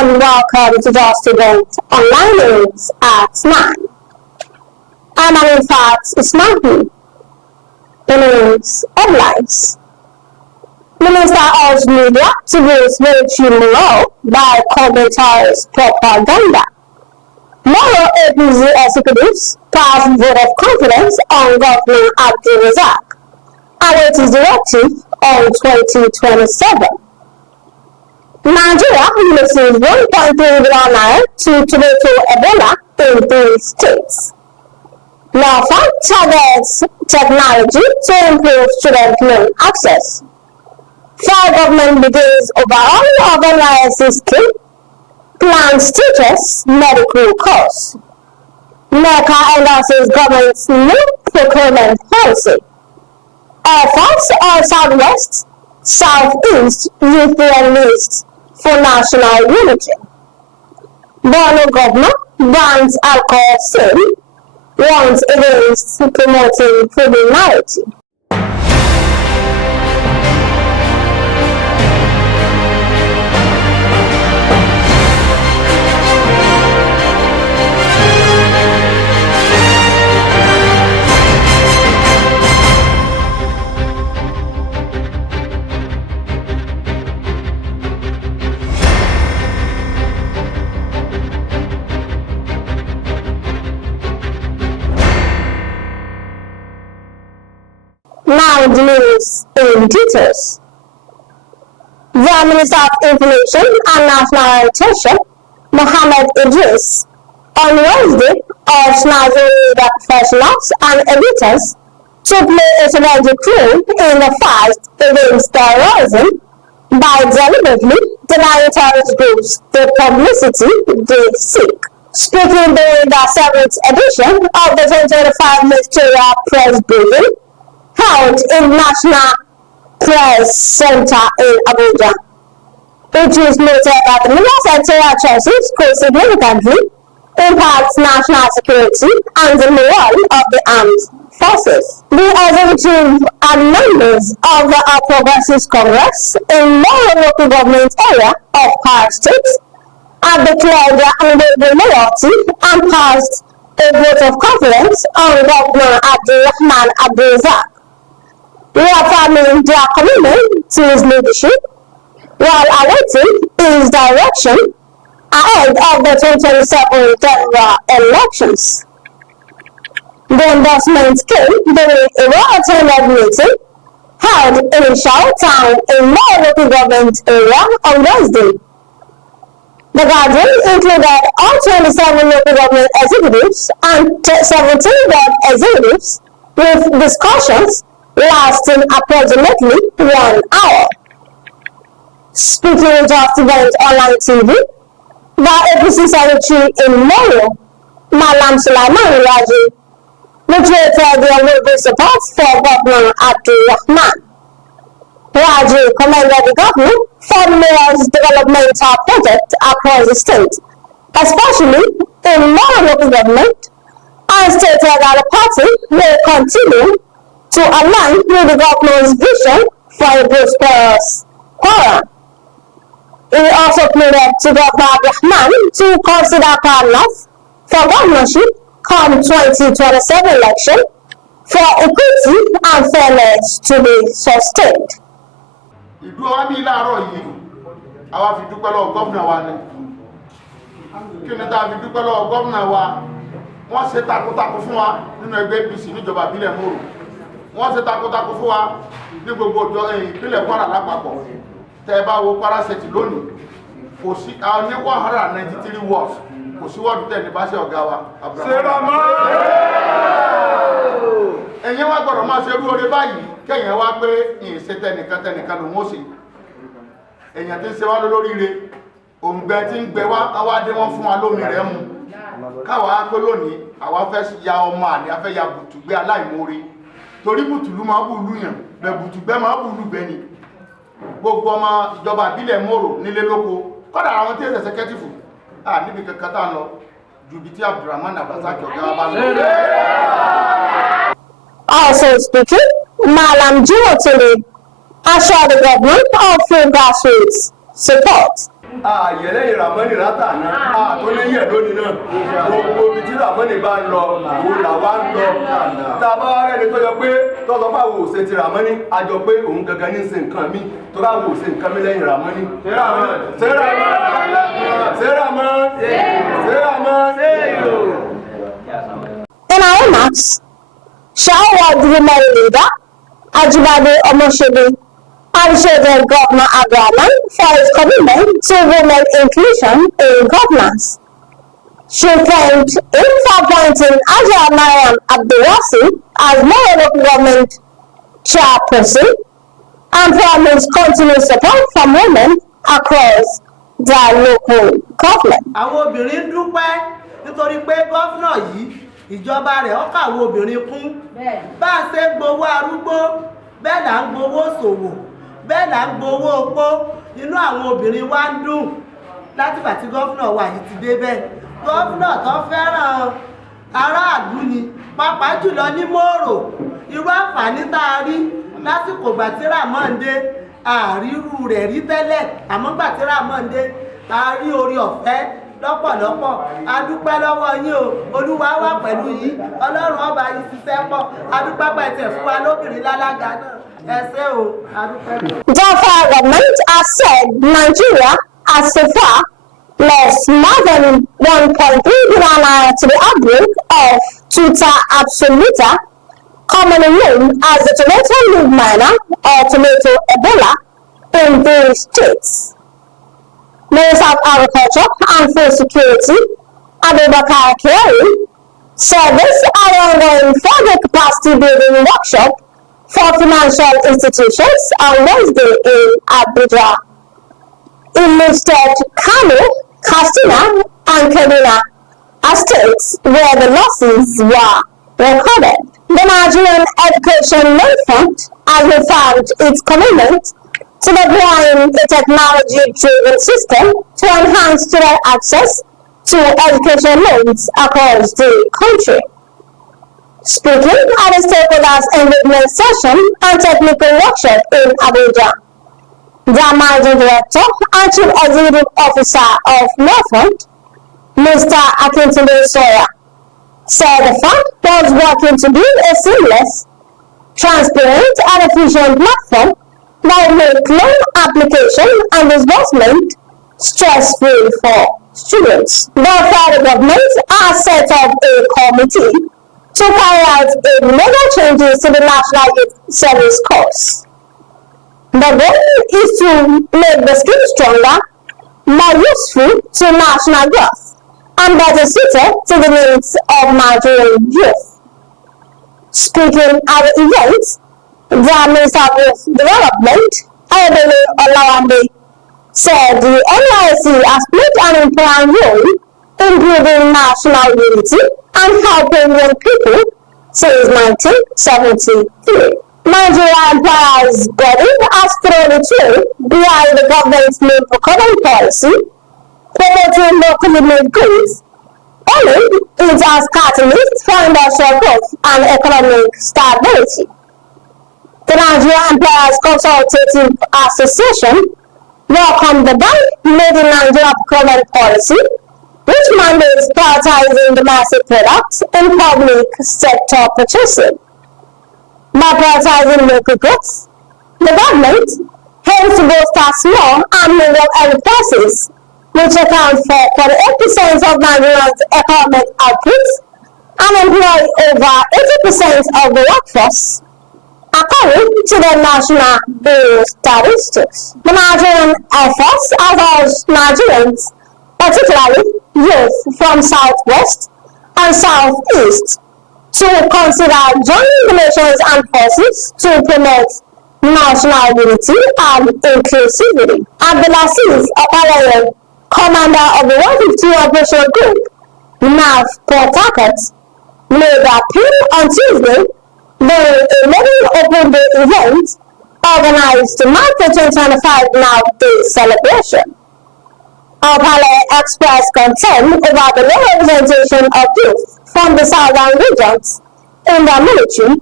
and welcome to Just Event Online News at 9. I'm in fact Ismail. The news headlines. Minister urged media to boost military morale by combating propaganda. Moral APC executives passed vote of confidence on Governor Abdul Razak, awaiting directive on 2027. Nigeria uses 1.3 billion naira to tomato Ebola in 3 states. NAFA targets technology to improve student loan access. Federal government begins overhaul of NYSC scheme, plans teachers medical course. NECA endorses government's new procurement policy. Air Force or Southwest, Southeast European list for national unity. Borno governor bans alcohol sale, warns against promoting criminality. Now the news in details. The Minister of Information and National Orientation, Mohammed Idris, on Wednesday urged Nigerian media professionals and editors to play a strategic role in the fight against terrorism by deliberately denying terrorist groups the publicity they seek. Speaking during the 7th edition of the 2025 Ministerial Press Briefing, held in National Press Center in Abuja. It is noted that the media sectorial choices could significantly impact national security and the morale of the armed forces. The executive and members of the All Progressives Congress in Moro local government area of Kwara State have declared their unwavering loyalty and passed a vote of confidence on Governor Abdulrahman Abdulrazak, reaffirming their commitment to his leadership while awaiting his direction ahead of the 2027 general elections. The endorsement came during a well-attended meeting held in Shao Town in Moro local government area on Wednesday. The gathering included all 27 local government executives and 17 ward executives with discussions lasting approximately 1 hour. Speaking with Jeo Tv Online TV, the APC Secretary in Moro, Malam Sulaiman Raji, reiterated their unwavering support for Governor Abdulrahman. Raji commended the governor for numerous developmental projects across the state, especially in Moro local government, and stated that the party will continue to align with the governor's vision for a prosperous Kwara. He also pleaded to Governor Abdulrahman to consider partners for governorship come 2027 election for equity and fairness to be sustained. Ìlú wa ní láàárọ̀ yìí, àwa fi dúpẹ́ lọ́wọ́ gómìnà wa ni. Kí ni tá fi dúpẹ́ lọ́wọ́ gómìnà wa? Wọ́n ṣe takuntakun fún wa nínú ẹgbẹ́ APC níjọba ìbílẹ̀ Moro. Wọ́n ṣe takuntakun fún wa ní gbogbo ìpínlẹ̀ Kwara lápapọ̀. Tẹ́ bá wo Kwara State lónìí, kò sí àwọn ní 193 wards, kò sí wọ́ọ̀dù tẹ̀ ní bá ṣe ọ̀gá wa. Ẹ̀yin wá gbọ́dọ̀ máa ṣe irú oore báyìí, kẹ́yìn wá pé ìṣe tẹnìkan ló mọ́ sí. Èèyàn tí ń ṣe wá lóríire, òǹgbẹ tí ń gbẹ wá, àwa dé wọ́n fún wa lómi rẹ̀ mu. Káwa pé lónìí, àwa fẹ́ ya ọmọ àní, a fẹ́ ya bùtùgbé aláìmoore. Torí bùtùlú máa bù lúyàn, bẹ̀ bùtùgbẹ́ máa bù lùgbẹ́ni. Gbogbo ọmọ ìjọba ìbílẹ̀ Moro nílé lóko, kọ́dà àwọn tí èsẹ̀ sẹ́kẹ́tìfù, níbi kankan tá lọ, ju ibi tí Abdulrahman Abdulrazak ọ̀gá wa bá lọ. Also speaking, Malam Jeo Tv assured the government of full grassroots support. àyẹ̀lẹ́ ìràmọ́nì látàná àtúnléyẹ̀ lónìí náà gbogbo ibi tí ràmọ́nì bá ń lọ òun làwa ń lọ tá a bá rẹ̀ ní tó yọ pé tọ́sọ bá wò ṣe ti ràmọ́nì a jọ pé òun gangan ní ṣe nǹkan mi tó bá wò ṣe nǹkan mi lẹ́yìn ràmọ́nì. In our remarks, Shawad women leader Ajibade Omoshede appreciated Governor Abraman for his commitment to women inclusion in governance. She thanked him for appointing Ajah Mariam Abdulwasi as Moral Government chairperson and promised continued support from women across their local government. Àwọn obìnrin dúpẹ́ nítorí pé gọ́fúnà yìí ìjọba rẹ̀ ó kàwé obìnrin kún. Bá a ṣe gbowó arúgbó bẹ́ẹ̀ là ń gbowó ṣòwò bẹ́ẹ̀ là ń gbowó opó inú àwọn obìnrin wa ń dùn látìgbà tí gọ́fúnà wa yìí ti dé bẹ́ẹ̀. Gọ́fúnà tó fẹ́ràn aráàlú ni pàápàá jùlọ ní Mòrò irú àǹfààní tá a rí lásìkò ìgbà tí Ràmọ́ǹdé àrírú rẹ̀ rí tẹ́lẹ̀ àmọ́ ìgbà tí Ràmọ́ǹdé a rí orí ọ̀fẹ́ lọ́pọ̀lọpọ̀ adúpẹ́ lọ́wọ́ yín o Olúwa wà pẹ̀lú yín Ọlọ́run ọba yìí ṣiṣẹ́ pọ̀ adúpẹ́ pẹ̀tẹ̀ fún wa lóbìnrin lálága náà ẹ ṣé o adúpẹ́. The federal government has said Nigeria has so far lost more than 1.3 billion naira to the outbreak of tuta absoluta, commonly known as the tomato leaf miner or tomato Ebola, in these states. Minister of Agriculture and Food Security, Abubakar Kyari, said this at an ongoing further capacity building workshop for financial institutions on Wednesday in Abuja. He listed Kano, Katsina, and Kaduna as states where the losses were recorded. The Nigerian Education Loan Fund has reaffirmed its commitment to deploying a technology-driven system to enhance student access to education loans across the country. Speaking at a stakeholders engagement session and technical workshop in Abuja, the Managing Director and Chief Executive Officer of Norfund, Mr. Akintunde Sawyer, said the fund was working to build a seamless, transparent and efficient platform that will make loan application and disbursement stress-free for students. The federal government has set up a committee to carry out major changes to the National Youth Service Corps. The goal is to make the scheme stronger, more useful to national growth, and better suited to the needs of Nigerian youth. Speaking at the event, the Minister of Youth Development, Ayodele Olawande, said the NYSC has played an important role in building national unity and helping young people since 1973. Nigeria Employers Body has thrown its weight behind the government's new procurement policy, promoting locally made goods, only it as catalyst for industrial growth and economic stability. The Nigeria Employers Consultative Association welcomed the bank made in Nigeria procurement policy, which mandates prioritizing domestic products in public sector purchasing. By prioritizing local goods, the government aims to bolster small and medium enterprises, which account for 48% of Nigeria's economic output and employ over 80% of the workforce, according to the National Bureau of Statistics. The Nigerian Air Force has urged Nigerians, particularly youth from Southwest and Southeast, to consider joining the nation's armed forces to promote national unity and inclusivity. Abdulaziz Opalaye, commander of the 150 Operation Group, NAV Port Harcourt, made a appeal on Tuesday during a living open day event organized to mark the 2025 NAV Day celebration. Opalaye expressed concern about the low representation of youth from the southern regions in the military,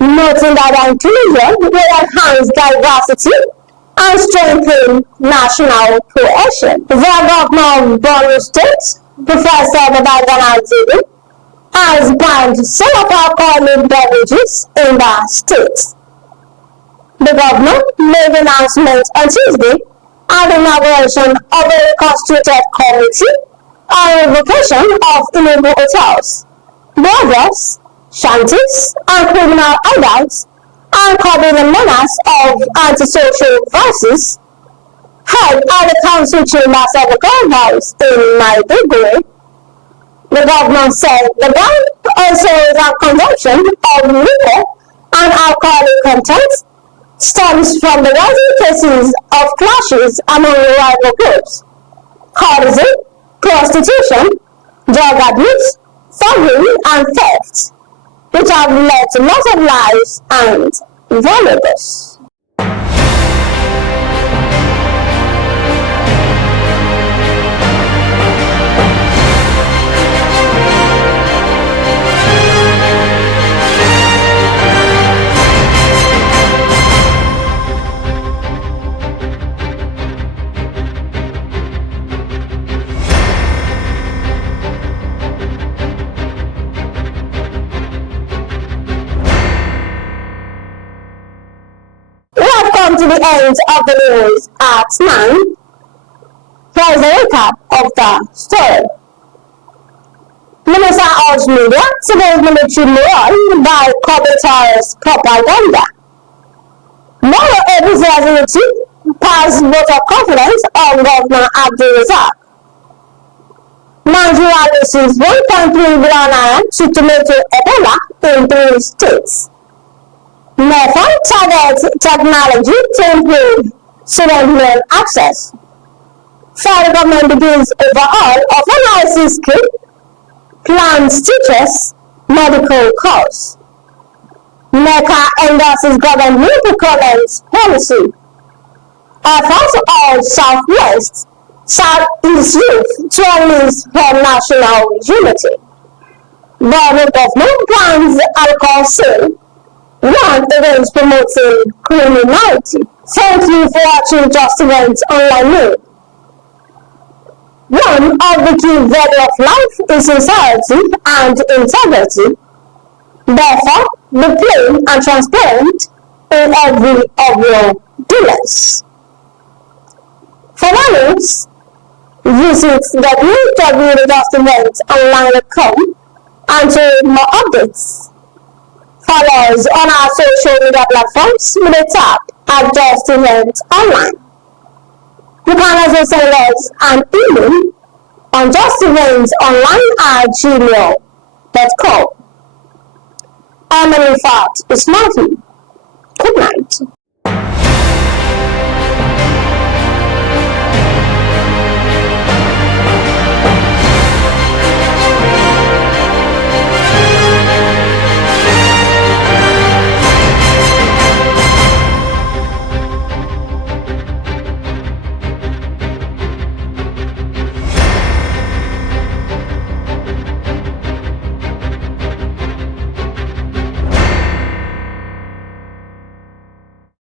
noting that inclusion will enhance diversity and strengthen national cohesion. The governor of Borno State, Professor Babagana Zibi, has banned some alcoholic beverages in the state. The governor made an announcement on Tuesday at the inauguration of a constituted committee on revocation of illegal hotels, brothels, shanties, and criminal hideouts, and curbing the menace of antisocial vices held at the council chambers of the House in Maiduguri. The governor said the ban also is a consumption of liquor and alcoholic content stems from the rising cases of clashes among rival groups, courtesy, prostitution, drug abuse, thuggery, and theft, which have led to loss of lives and valuables. To the end of the news at 9. Here's a recap of the story. Minister urged media to raise military morale by curbing terrorist propaganda. Moral enthusiasm passed vote of confidence on Governor Abdul Razak. Nigeria receives 1.3 billion to tomato Ebola in 3 states. NEFA targets technology to improve student loan access. Federal government begins overhaul of analysis kit, plans teachers, medical course. NECA endorses government new procurement policy. Efforts all Southwest, Southeast youth to enlist for national unity. Borno government plans alcohol sale. One against promoting criminality. Thank you for watching Just Events Online News. One of the key values of life is sincerity and integrity. Therefore, be plain and transparent in every of your dealings. For more news, visit www.justeventsonline.com and to read more updates. Follow us on our social media platforms with a tap at Just Events Online. You can also send us an email on justeventsonline@gmail.com. I'm Anifat Ismail. Good night.